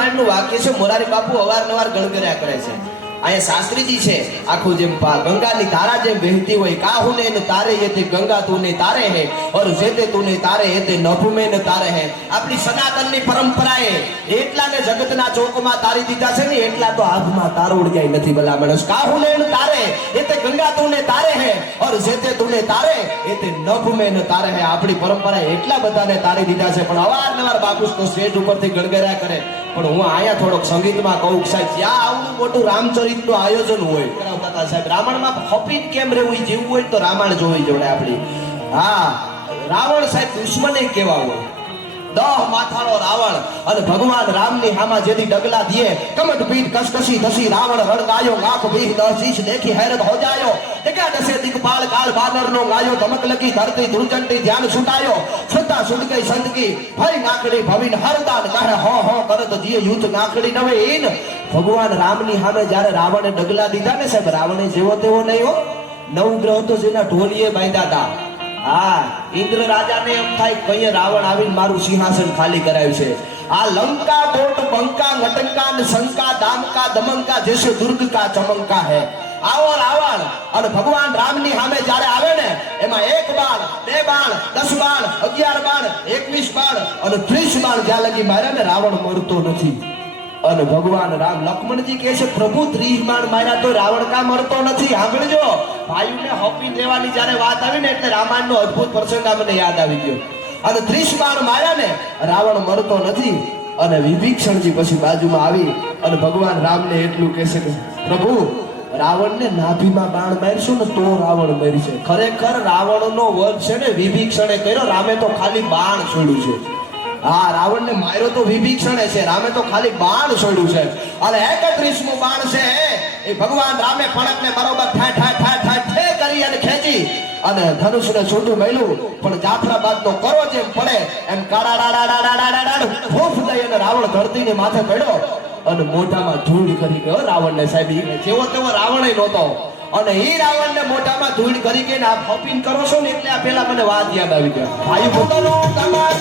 રામાયણનું વાક્ય છે. મોરારી બાપુ અવારનવાર ગણગર્યા કરે છે. અહીંયા શાસ્ત્રીજી છે આખું જેમ ગંગાની ધારા જેમ વહેતી હોય, કાહુને ન તારે એતે ગંગા તુને તારે હે ઓર જેતે તુને તારે એતે નભ મેં ન તારે હે. આપણી સનાતનની પરંપરાએ એટલાને જગતના ચોકમાં તારી દીધા છે ને એટલા તો આભમાં તારોડ જાય નથી ભલા માણસ. કાહુને ન તારે એતે ગંગા તુને તારે હે ઓર જેતે તુને તારે એતે નભ મેં ન તારે હે. આપણી પરંપરાએ એટલા બધાને તારી દીધા છે, પણ અવારનવાર બાપુ તો સ્ટેજ ઉપરથી ગણગર્યા કરે. પણ હું અહીંયા થોડોક સંગીતમાં કહું સાહેબ, જ્યાં આવડું મોટું રામચરિતનું આયોજન હોય કરાવતા હતા સાહેબ, રાવણમાં ખપીને કેમ રહેવું, જેવું હોય તો રામાયણ જોવી જોડે આપણી. હા, રાવણ સાહેબ દુશ્મને કેવા હોય, 10 માથાળો રાવણ, અને ભગવાન રામની હામાં જેથી ડગલા દિયે કમટ પીઠ કસકસી ધસી રાવણ રણગાયો આંખ બીહ 10 ઇંચ દેખી હેરત હો જાયો. જગ્યા દસે દિગપાલ કાળ બાનરનો ગાયો ધમક લગી ધરતી ધ્રુજંટી ધ્યાન છૂટાયો. શ્રદ્ધા સુડકઈ સંતકી ભય નાખડી ભવિન હરદાન કહે હો હો કરત જીએ યુદ્ધ નાખડી નવે ઈન. ભગવાન રામની સામે જ્યારે રાવણે ડગલા દીધા ને સાહેબ, રાવણે જેવો તેવો નહીં હો, નવગ્રહ તો જેના ઢોલીએ બાંધ્યા હતા. હા, ઇન્દ્ર રાજાને એમ થાય કઈ રાવણ આવીને મારું સિંહાસન ખાલી કરાવ્યું છે. આ લંકા કોટ બંકા ઘટંકા ને શંકા દામકા દમંકા જૈસે દુર્ગ કા ચમંકા હે. આવો રાવણ અને ભગવાન રામની સામે જ્યારે આવે ને, એમાં 1 બાણ 2 બાણ 10 બાણ 11 બાણ 21 બાણ અને 30 બાણ જ્યાં લગી માર્યા ને રાવણ મરતો નથી. અને ભગવાન રામ લક્ષ્મણજી કહે છે પ્રભુ 30 બાણ માર્યા તો રાવણ કા મરતો નથી. સાંભળજો, ભાઈઓને હોપી દેવાની જ્યારે વાત આવી ને એટલે રામાયણનો અદ્ભુત પ્રસંગ મને યાદ આવી ગયો. અને 30 બાણ માર્યા ને રાવણ મરતો નથી. અને વિભીષણજી પછી બાજુમાં આવી અને ભગવાન રામને એટલું કહે છે કે પ્રભુ રાવણને નાભીમાં બાણ મારશું ને તો રાવણ મરશે. ખરેખર રાવણનો વધ છે ને વિભીષણે કર્યો, રામે તો ખાલી બાણ છોડ્યું છે. હા, રાવણને માર્યો તો વિભીષણે છે, રામે તો ખાલી બાણ છોડ્યું છે. અને 31મું બાણ છે એ ભગવાન રામે ફણકને બરોબર ઠા ઠા ઠા ઠા ઠે કરી અને ખેંચી અને ધનુષને છૂટું મળ્યું. પણ જાફરાબાદનો કરો જેમ પડે એમ કાડા ફૂફ દઈ અને રાવણ ધરતીને માથે પડ્યો અને મોઢામાં ધૂળ કરી ગયો રાવણને સાહેબ. જેવો તેવો રાવણ નહોતો. અને એ રાવણને મોઢામાં ધૂળ કરી ગઈને આ ફોપિંગ કરો છો ને એટલે આ પેલા મને વાત યાદ આવી ગયો. ભાઈ પોતાનો તમાર